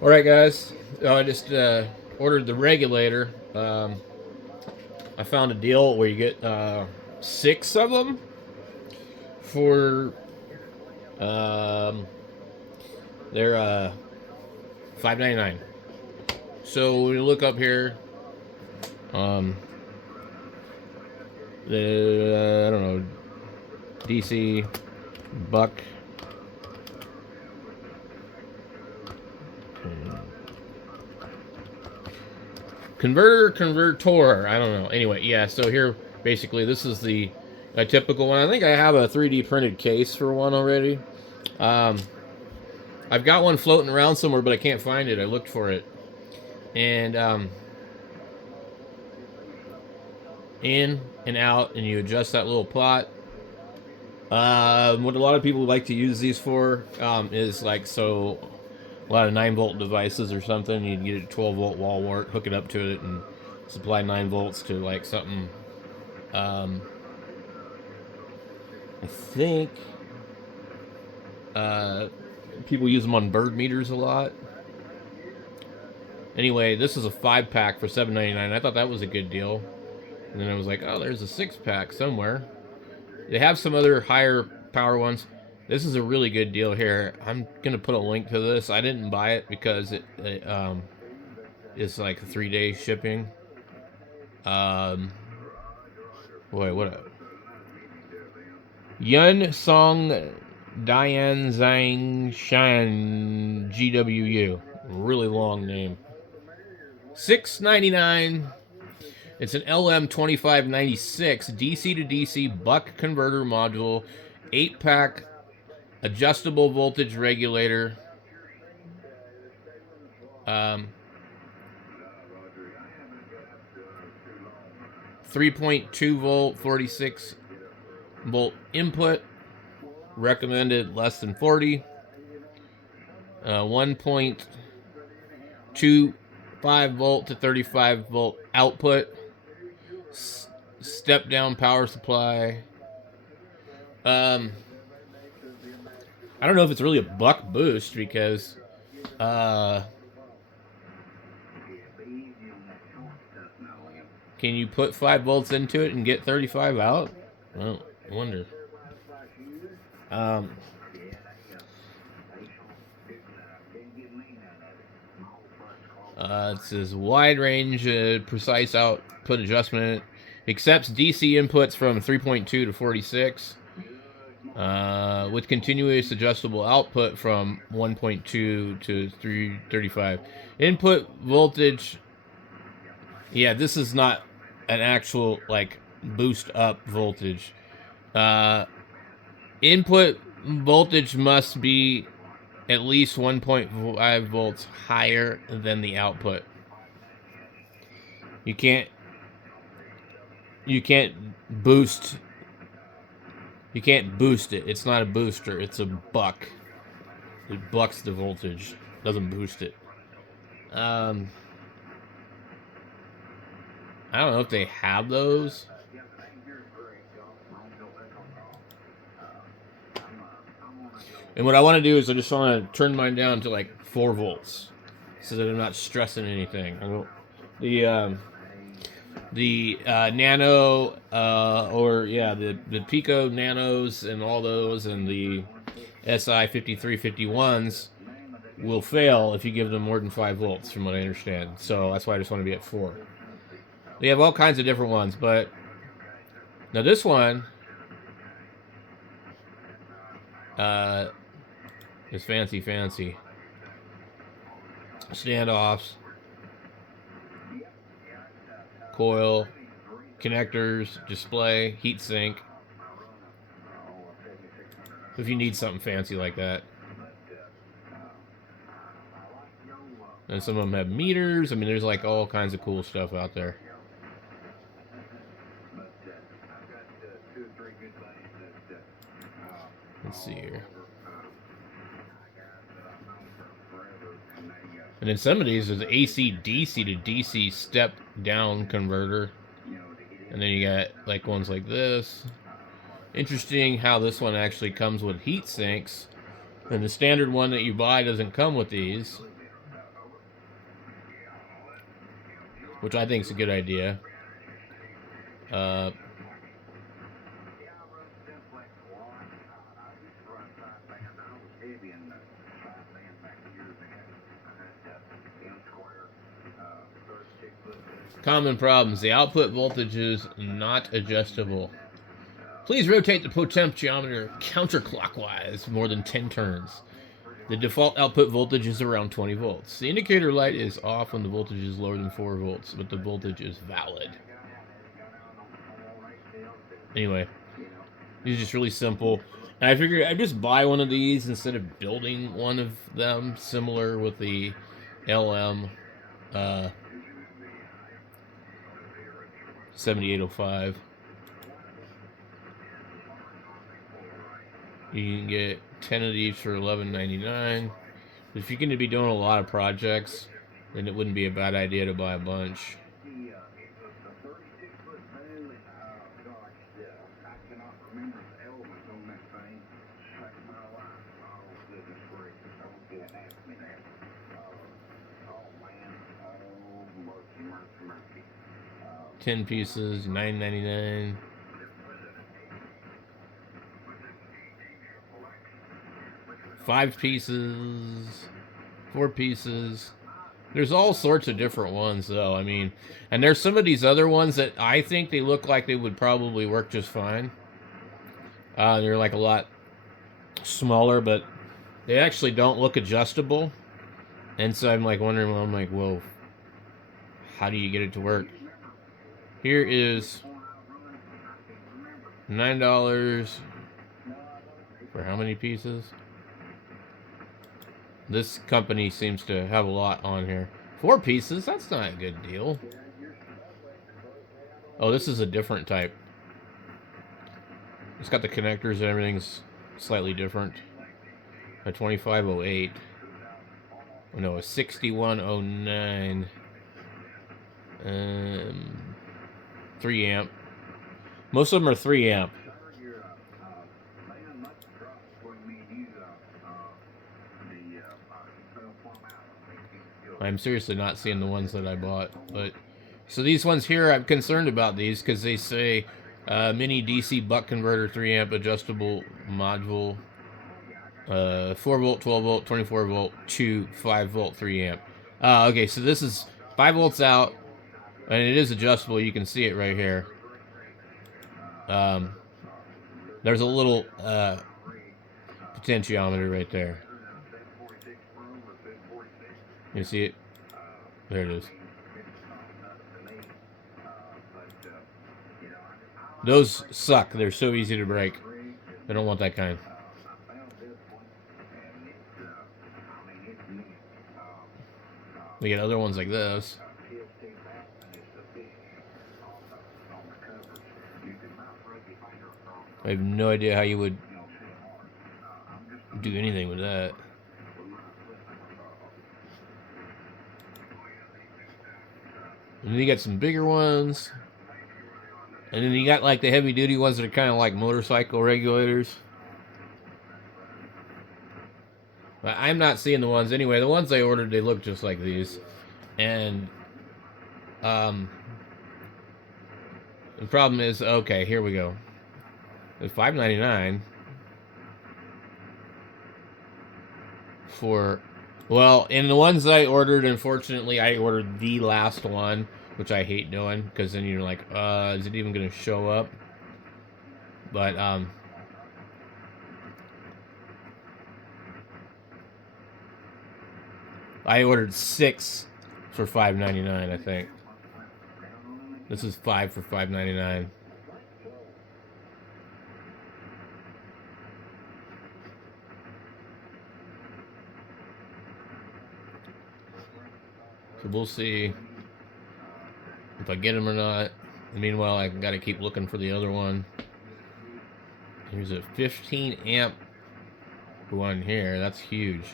All right, guys. I just ordered the regulator. I found a deal where you get six of them for they're $5.99. So when you look up here, um, the I don't know DC buck converter. I don't know. Anyway, yeah. So here, basically, this is the a typical one. I think I have a 3D printed case for one already. Um, I've got one floating around somewhere, but I can't find it. I looked for it, and in and out, and you adjust that little pot. What a lot of people like to use these for is like so a lot of 9-volt devices or something. You get a 12-volt wall wart, hook it up to it, and supply 9 volts to like something. Um, I think uh, people use them on bird meters a lot. Anyway, this is a 5 pack for $7.99. I thought that was a good deal. And then I was like, oh, there's a 6 pack somewhere. They have some other higher power ones. This is a really good deal here. I'm gonna put a link to this. I didn't buy it because it is like 3 day shipping. Um, Wait, what? Yun Song Dian Zhang Shan GWU. Really long name. $6.99. It's an LM2596 DC to DC buck converter module, 8 pack, adjustable voltage regulator. Um, 3.2 volt, 46 volt input. Recommended less than 40. 1.25 volt to 35 volt output. Step down power supply. I don't know if it's really a buck boost because can you put 5 volts into it and get 35 out? Well, I wonder. Um, it says wide range, precise output adjustment. Accepts DC inputs from 3.2 to 46. With continuous adjustable output from 1.2 to 335. Input voltage. Yeah, this is not an actual like boost up voltage. Input voltage must be at least 1.5 volts higher than the output. You can't boost you can't boost it. It's not a booster, it's a buck. It bucks the voltage, doesn't boost it. I don't know if they have those. And what I want to do is I just want to turn mine down to like 4 volts so that I'm not stressing anything. The nano or yeah the Pico nanos and all those and the SI 5351s will fail if you give them more than 5 volts, from what I understand. So that's why I just want to be at 4. They have all kinds of different ones, but now this one is fancy. Standoffs, coil, connectors, display, heatsink. If you need something fancy like that. And some of them have meters. I mean, there's like all kinds of cool stuff out there. Let's see here. And then some of these is AC DC to DC step down converter. And then you got like ones like this. Interesting how this one actually comes with heat sinks. And the standard one that you buy doesn't come with these. which I think is a good idea. Common problems. The output voltage is not adjustable. Please rotate the potentiometer counterclockwise more than 10 turns. The default output voltage is around 20 volts. The indicator light is off when the voltage is lower than 4 volts, but the voltage is valid. Anyway, these are just really simple. And I figured I'd just buy one of these instead of building one of them, similar with the LM 7805. You can get 10 of these for $11.99. If you're going to be doing a lot of projects, then it wouldn't be a bad idea to buy a bunch. $10 pieces, $9.99. $5 pieces, 4 pieces. There's all sorts of different ones, though. I mean, and there's some of these other ones that I think they look like they would probably work just fine. They're like a lot smaller, but they actually don't look adjustable. And so I'm like wondering, well, I'm like, whoa, how do you get it to work? Here is $9 for how many pieces? This company seems to have a lot on here. 4 pieces? That's not a good deal. Oh, this is a different type. It's got the connectors and everything's slightly different. A 2508. Oh no, a 6109. 3 amp. Most of them are 3 amp. I'm seriously not seeing the ones that I bought, but so these ones here, I'm concerned about these because they say mini DC buck converter 3 amp adjustable module, 4 volt, 12 volt, 24 volt to 5 volt 3 amp. Okay, so this is 5 volts out, and it is adjustable. You can see it right here. There's a little potentiometer right there. You see it? There it is. Those suck. They're so easy to break. I don't want that kind. We get other ones like this. I have no idea how you would do anything with that. And then you got some bigger ones. And then you got like the heavy duty ones that are kind of like motorcycle regulators. But I'm not seeing the ones anyway. The ones I ordered, they look just like these. And the problem is, okay, here we go. It's $5.99 for, well, in the ones that I ordered, unfortunately, I ordered the last one, which I hate doing, because then you're like, is it even going to show up? But, I ordered 6 for $5.99, I think. This is 5 for $5.99. So we'll see if I get them or not. Meanwhile, I got to keep looking for the other one. Here's a 15 amp one here. That's huge.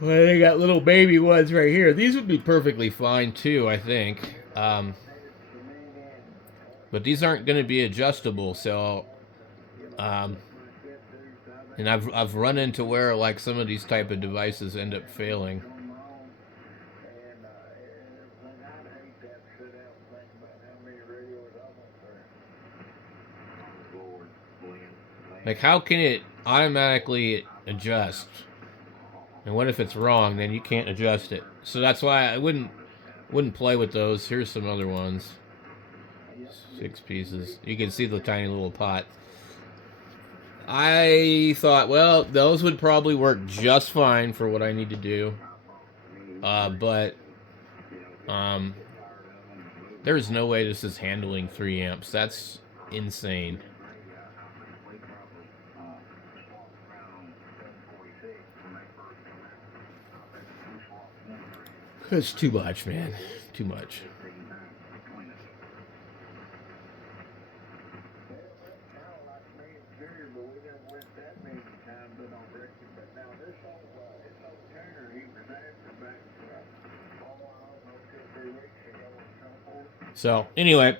Well, they got little baby ones right here. These would be perfectly fine too, I think. But these aren't going to be adjustable, so and I've run into where like some of these type of devices end up failing. Like, how can it automatically adjust? And what if it's wrong? Then you can't adjust it. So that's why I wouldn't play with those. Here's some other ones. 6 pieces. You can see the tiny little pot. I thought, well, those would probably work just fine for what I need to do. But there's no way this is handling 3 amps. That's insane. It's too much, man. Too much. So, anyway,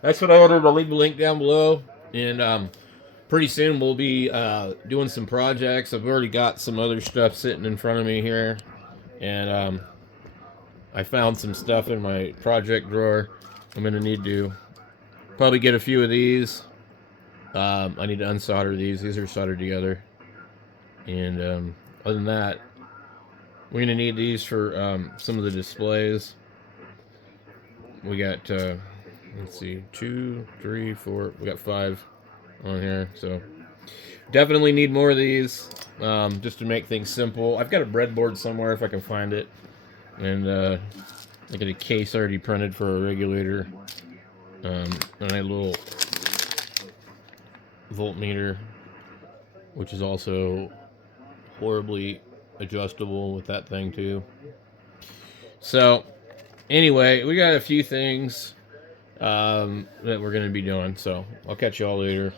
that's what I ordered. I'll leave the link down below. And pretty soon we'll be doing some projects. I've already got some other stuff sitting in front of me here. And I found some stuff in my project drawer. I'm going to need to probably get a few of these. I need to unsolder these. These are soldered together. And other than that, we're going to need these for some of the displays. We got, let's see, 2, 3, 4. We got 5 on here. So definitely need more of these just to make things simple. I've got a breadboard somewhere if I can find it. And I got a case already printed for a regulator. And a little voltmeter, which is also horribly adjustable with that thing too. So anyway, we got a few things that we're going to be doing. So I'll catch you all later.